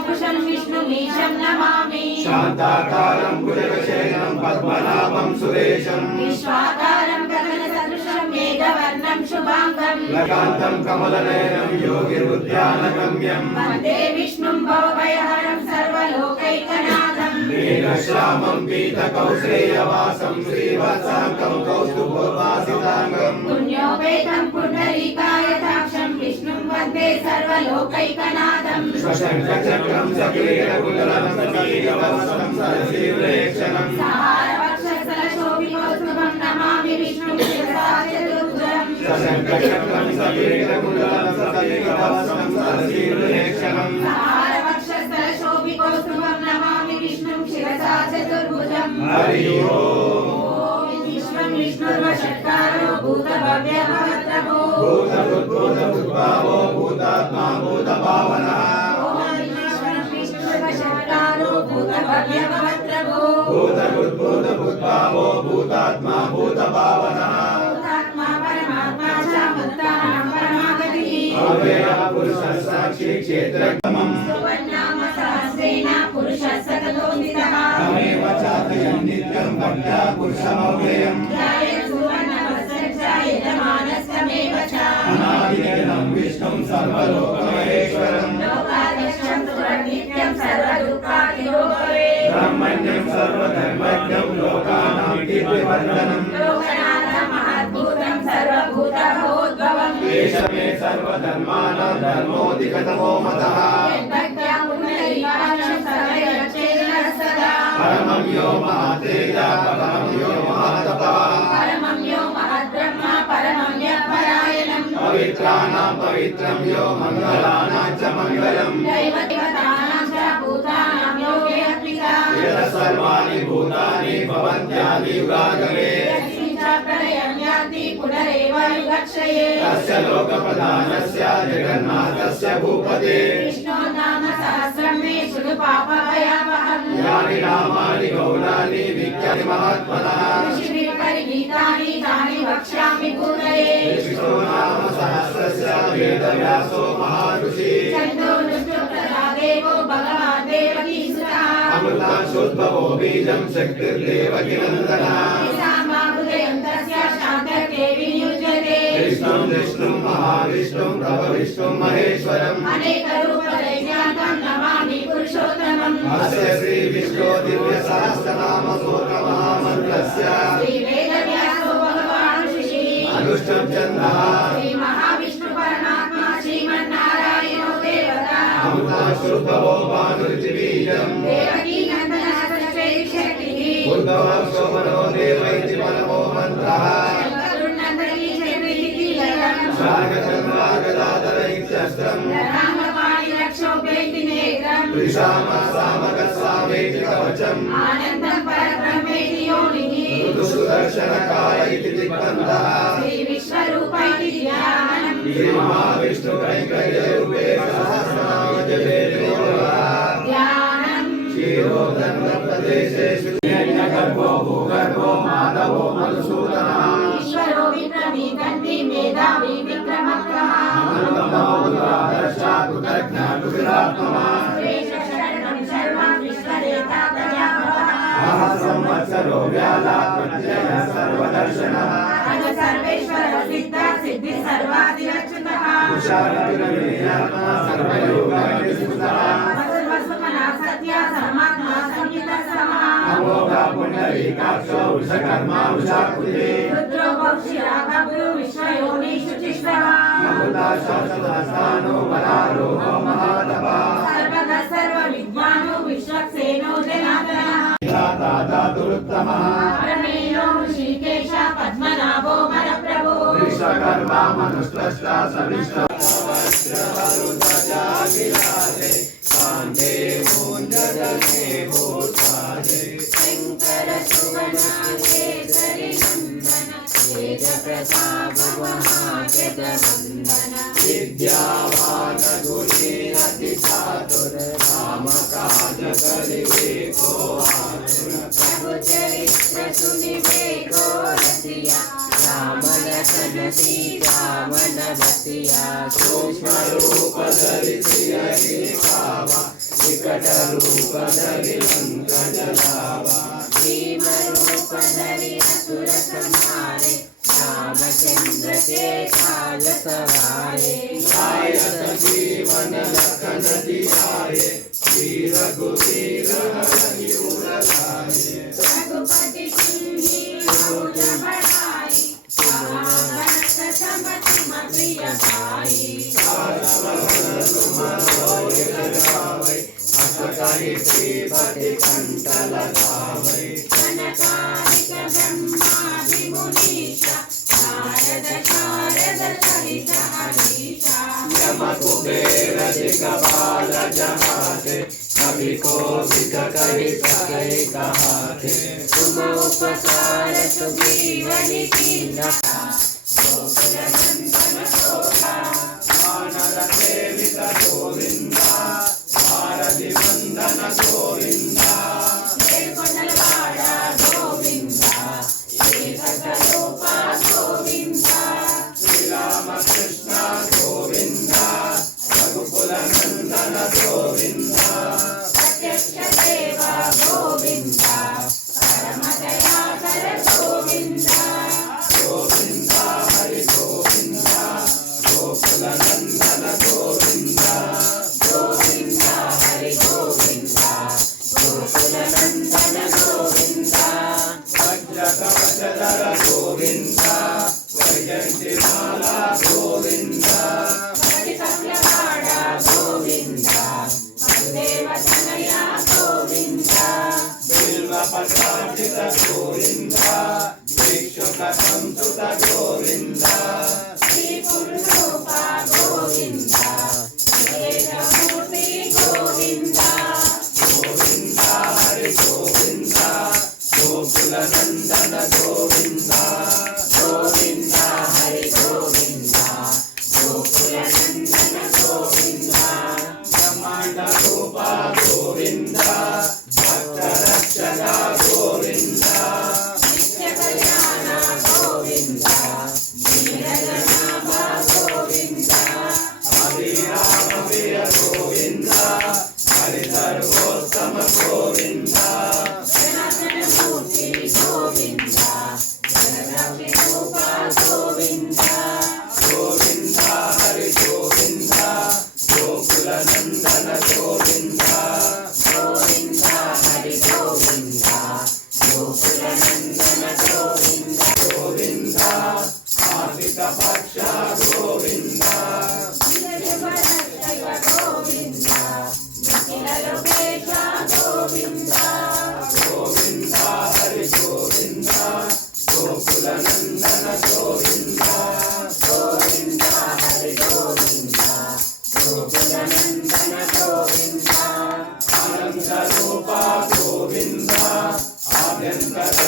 वपुषं विष्णुमीशं नमामि शान्ताकारं भुजगशयनं पद्मनाभं सुरेशं विश्वाकारं गगनसदृशं मेघवर्णं शुभांगं लकान्तं कमलनयनं योगिरुद्यानगम्यं वन्दे विष्णुं भवभयहरं सर्वलोकैकनाथं मेघश्यामं पीतकौसेयवासं श्रीवत्साङ्कं कौस्तुभोपासिताङ्गं पुण्योपेतं पुण्डरीकायताक्षं विष्णुं वन्दे सर्वलोकैकनाथं स्वशङ्खचक्रं सकीलकुण्डलं सकीलवत्सं सरसीवृक्षणं सहारवक्षस्थलशोभिकौस्तुभं नमामि विष्णुं शिरसा चतुर्भुजं स्वशङ्खचक्रं सकीलकुण्डलं सकीलवत्सं सरसीवृक्षणं सहारवक्षस्थलशोभिकौस्तुभं नमामि विष्णुं शिरसा चतुर्भुजं हरि ओम् विश्वं विष्णुर्वषट्कारो भूतभव्यभवत्रभो भूतभूतभूतभावो भूतात्मा भूतभावनः भूतभूतभूतभावो भूतात्मा भूतभावनः अव्ययः पुरुषः साक्षी क्षेत्रगमम् तमेव चातयं नित्यं भक्त्या पुरुषमव्ययम् अनादिनं विष्णुं सर्वलोकमहेश्वरम् ब्रह्मण्यं सर्वधर्मज्ञं लोकानां कीर्तिवर्धनम् एष मे सर्वधर्माणां धर्मोऽधिगतमो मतः परमं यो महातेजा परमं यो महातपः पवित्राणां पवित्रं यो मङ्गलानां च मङ्गलम् यतः सर्वाणि भूतानि भवन्त्यादि युगागमे तस्य लोकप्रधानस्य जगन्नाथस्य भूपते यानि नामानि गौणानि विख्याति महात्मनः विष्णो नाम सहस्रस्य वेदव्यासो महाऋषिः अमृतांशोद्भवो बीजं शक्तिर्देवकी नन्दनः विष्णुं विष्णुं महाविष्णुं प्रभविष्णुं महेश्वरम् अस्य श्री विष्णु दिव्य सहस्रनाम स्तोत्रमहामन्त्रस्य अनुष्ठं छन्दः अमृतांशोद्भवो भानुरितिबीजम् उद्भवः शोभनो देव इति परमो मन्त्रः शार्गचन्द्रागदाधर इत्यस्त्रम् वृषामसामगस्सामेति कवचम् ऋतुसुदर्शनकाल इति दिग्बन्धः श्रीमहाविष्णुकैङ्कर्यरूपे सहस्रनाम जपे क्षीरोदन्नप्रदेशेषु यज्ञगर्भो भूगर्भो माधवो मधुसूदनः संवत्सरो व्यालात् प्रत्ययः सर्वदर्शनः तुषारविरविर्यात्मा सर्वयोगाग्निसुतः अमोघा पुण्डरीकाक्षो वृषकर्मा वृषाकृते अमृता शाश्वतस्थानो वरारोहो महातपः दातुरुत्तमः विश्वकर्मा मनुष्टश्च सविष्टः कान्ते मूञ्जदने भूताजे शङ्कर सुवनाकेसरि नन्दन तेज प्रताप महाजगवन्दन विद्यावान गुणी अति चातुर राम काज करिबेको आतुर प्रभु चरित्र सुनिबेको रसिया राम लखन सीता मन बसिया सूक्ष्म रूप धरि सियहि पावा विकट रूप धरि लंक जलावा भीम रूप धरि असुर संहारे रामचंद्र के काल सवारे लाय संजीवन लखन जियाए श्री रघुवीर हरहि उर लाए रघुपति किन्हीं बहुत बड़ाई भगत सम तुम प्रिय भाई श्रीपति कंठ लगावे कनकादिक ब्रह्मादि मुनीषा नारद शारद सहित हरीशा यम कुबेर दिगपाल जहाते कवि कोविद कहि सके कहाते तुम उपकार सुग्रीवनि कीन्हा वानर सेवित गोविंदा भारति वंदन गोविंदा కొండలవాడ గోవింద ఏకకరూప గోవింద श्रीरामकृष्ण गोविंद रघुकुल नंदन गोविंद ప్రత్యక్ష దేవ గోవింద పరమ దయాకర గోవింద गोविंद हरि गोविंद गोकुल नंदन गोविंद గోవింద హరి గోవింద గోకుల నందన గోవింద वज्र कवच धर गोविंद वैजयंती माला गोविंद కవికవ్యవాడ గోవింద వసుదేవ తనయ గోవింద बिल्व पत्रार्चित गोविंद भिक्षुक संसुत गोविंद శ్రీ పురుషోప గోవింద ఏకమూర్తి గోవింద गोविंद हरि गोविंद गोकुल नंदन गोविंद గోవింద హరి గోవింద గోకుల నందన గోవింద ब्रह्मांड रूप गोविंद भक्त रक्षक गोविंद నిత్య కళ్యాణ గోవింద నీరజనాభ గోవింద अभिराम वीर गोविंद हरि सर्वोत्तम गोविंद జనార్దన మూర్తి గోవింద జగద్రక్ష రూప గోవింద गोविंद हरि गोविंद गोकुल नंदन गोविंद గోవింద హరి గోవింద గోకుల నందన గోవింద गोविंद आशिक पक्ष गोविंद జగద్రక్షక గోవింద నిఖిల లోకేశ గోవింద गोविंद हरि गोविंद गोकुल नंदन गोविंद గోవింద హరి గోవింద గోకుల నందన గోవింద अनंत रूप गोविंद आभ्यंतर